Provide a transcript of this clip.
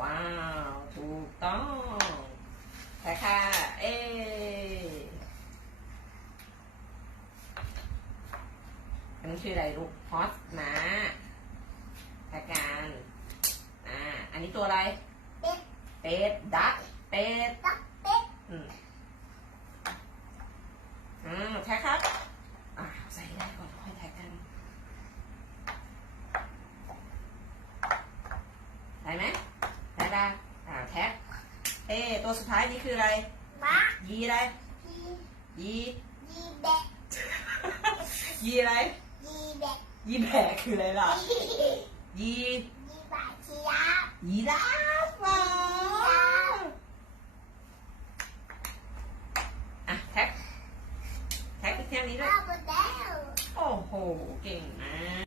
ว้าว ถูกต้องแต่ค่ะ เอมันชื่ออะไรลูกฮอสนะอาการอ่า อันนี้ตัวอะไร เป็ด เป็ด ดัก เป็ด ดัก เป็ด อืมอืมแท็ครับ อ่า ใส่ได้ก่อนค่อยแท็กกัน ได้ไหม เอ้ตัวสุดท้ายนี่คืออะไรม้ายีอะไรพียียีแบะยีอะไร ยีแบะยีแบกคืออะไรล่ะยียียีบาชีราฟยีราฟว้าวอะแท็กแท็กไปแค่นี้ด้วย ข้าวบดแล้วโอ้โห เก่งมาก